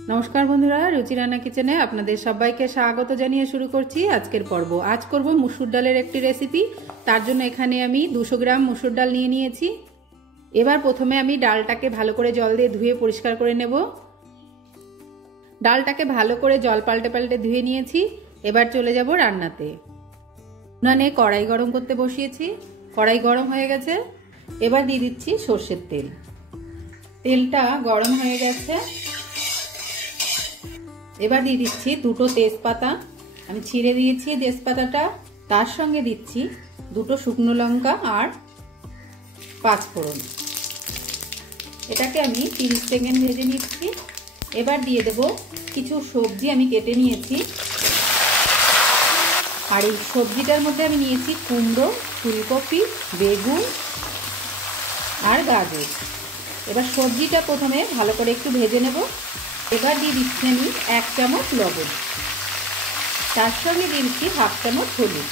नमस्कार बंधुरा रुचि रान्ना किचेने आपनादेर सबाइके स्वागत जानिये शुरू करछि आजकेर पर्व। आज करब मुसुर डालेर एकटी रेसिपि। तार जोन्नो एखाने आमि 200 ग्राम मुसुर डाल निये नियेछि। एबार प्रथमे आमि डालटाके भालो करे जल दिये धुये परिष्कार करे नेब। डालटाके भालो करे जल पाल्टे पाल्टे धुये नियेछि। एबार चले যাব रान्नाते। उनाने कड़ाई गरम करते बसिয়েছি। कड़ाई गरम हये गेছে। एबार दिये दिচ্ছি সরষের তেল। তেলটা গরম হয়ে গেছে। এবার দিয়ে দিচ্ছি দুটো তেজপাতা, আমি ছিঁড়ে দিয়েছি তেজপাতাটা। তার সঙ্গে দিচ্ছি দুটো শুকনো লঙ্কা আর 5 ফোড়ন। এটাকে আমি 30 সেকেন্ড ভেজে নিচ্ছি। এবার দিয়ে দেব কিছু সবজি আমি কেটে নিয়েছি। আর এই সবজিটার মধ্যে আমি নিয়েছি কুমড়ো, ফুলকপি, বেগুন আর গাজর। এবার সবজিটা প্রথমে ভালো করে একটু ভেজে নেব। এবার দিয়ে দিচ্ছি আমি 1 চামচ লবণ, তার সঙ্গে দিয়ে দিচ্ছি হাফ চামচ হলুদ।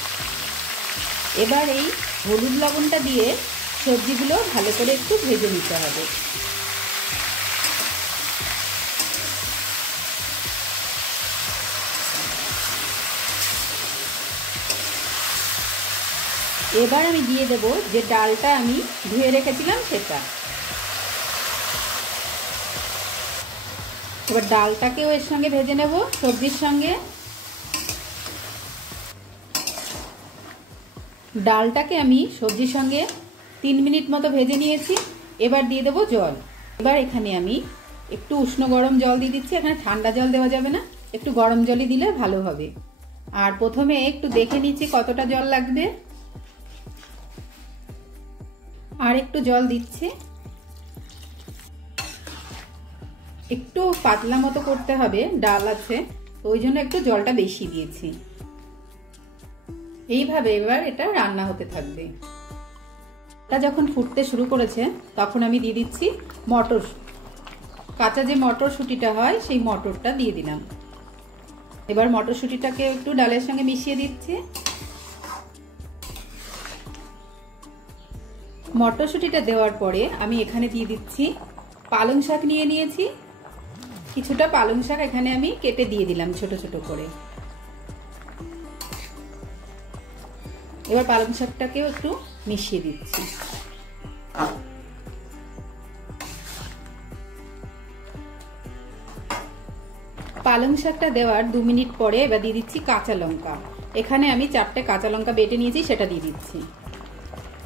এবার এই হলুদ লবণটা দিয়ে সবজিগুলো ভালো করে একটু ভেজে নিতে হবে। এবার আমি দিয়ে দেব যে ডালটা আমি ধুয়ে রেখেছিলাম সেটা। এবার ডালটাকেও এর সঙ্গে ভেজে নেব সবজির সঙ্গে। ডালটাকে আমি সবজির সঙ্গে 3 মিনিট মতো ভেজে নিয়েছি। এবার দিয়ে দেব জল। এবার এখানে আমি একটু উষ্ণ গরম জল দিয়ে দিচ্ছি। এখানে ঠান্ডা জল দেওয়া যাবে না, একটু গরম জলই দিলে ভালো হবে। আর প্রথমে একটু দেখে নিচ্ছি কতটা জল লাগবে। আর একটু জল দিচ্ছি। একটু পাতলা মতো করতে হবে, ডাল আছে তো ওই জন্য একটু জলটা বেশি দিয়েছি। এইভাবে এবার এটা রান্না হতে থাকবে। এটা যখন ফুটতে শুরু করেছে তখন আমি দিয়ে দিচ্ছি মটর, কাঁচা যে মটরশুঁটিটা হয় সেই মটরটা দিয়ে দিলাম। এবার মটরশুঁটিটাকে একটু ডালের সঙ্গে মিশিয়ে দিচ্ছি। মটরশুঁটিটা দেওয়ার পরে আমি এখানে দিয়ে দিচ্ছি পালং শাক নিয়ে নিয়েছি। কিছুটা পালং শাক এখানে আমি কেটে দিয়ে দিলাম ছোট ছোট করে। এবার পালং শাকটাকেও একটু মিশিয়ে দিচ্ছি। পালং শাকটা দেওয়ার 2 মিনিট পরে এবার দিয়ে দিচ্ছি কাঁচা লঙ্কা। এখানে আমি 4টে কাঁচা লঙ্কা বেটে নিয়েছি, সেটা দিয়ে দিচ্ছি।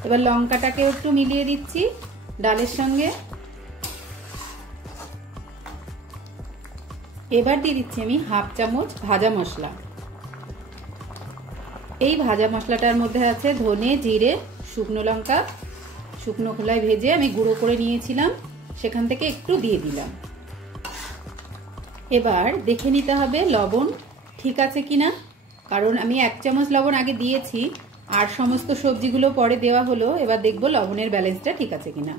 এবার লঙ্কাটাকেও একটু মিলিয়ে দিচ্ছি ডালের সঙ্গে। এবার দিয়ে দিচ্ছি আমি হাফ চামচ ভাজা মশলা। এই ভাজা মশলাটার মধ্যে আছে ধনে, জিরে, শুকনো লঙ্কা, শুকনো খোলায় ভেজে আমি গুঁড়ো করে নিয়েছিলাম, সেখান থেকে একটু দিয়ে দিলাম। এবার দেখে নিতে হবে লবণ ঠিক আছে কিনা, কারণ আমি 1 চামচ লবণ আগে দিয়েছি আর সমস্ত সবজিগুলো পরে দেওয়া হলো। এবার দেখবো লবণের ব্যালেন্সটা ঠিক আছে কিনা।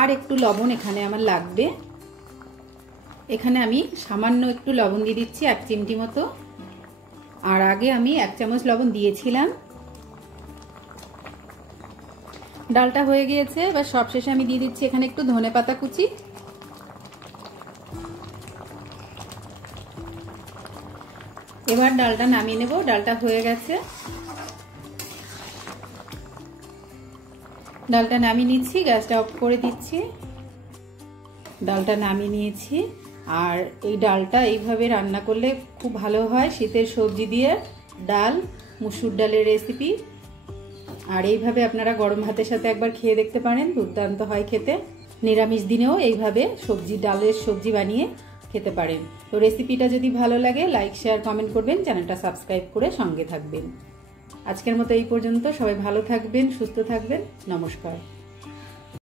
আর একটু লবণ এখানে আমার লাগবে। এখানে আমি সামান্য একটু লবণ দিয়ে দিচ্ছি, 1 চিমটি মতো। আর আগে আমি 1 চামচ লবণ দিয়েছিলাম। ডালটা হয়ে গিয়েছে। এবার সবশেষে আমি দিয়ে দিচ্ছি এখানে একটু ধনেপাতা কুচি। এবার ডালটা নামিয়ে নেব। ডালটা হয়ে গেছে। ডালটা নামিয়ে নিচ্ছি, গ্যাসটা অফ করে দিচ্ছি। ডালটা নামিয়ে নিয়েছি। আর এই ডালটা এইভাবে রান্না করলে খুব ভালো হয়। শীতের সবজি দিয়ে ডাল, মুসুর ডালের রেসিপি। আর এইভাবে আপনারা গরম ভাতের সাথে একবার খেয়ে দেখতে পারেন, দুর্দান্ত হয় খেতে। নিরামিষ দিনেও এইভাবে ডালের সবজি বানিয়ে খেতে পারেন। তো রেসিপিটা যদি ভালো লাগে লাইক, শেয়ার, কমেন্ট করবেন, চ্যানেলটা সাবস্ক্রাইব করে সঙ্গে থাকবেন। আজকের মতো এই পর্যন্ত। সবাই ভালো থাকবেন, সুস্থ থাকবেন। নমস্কার।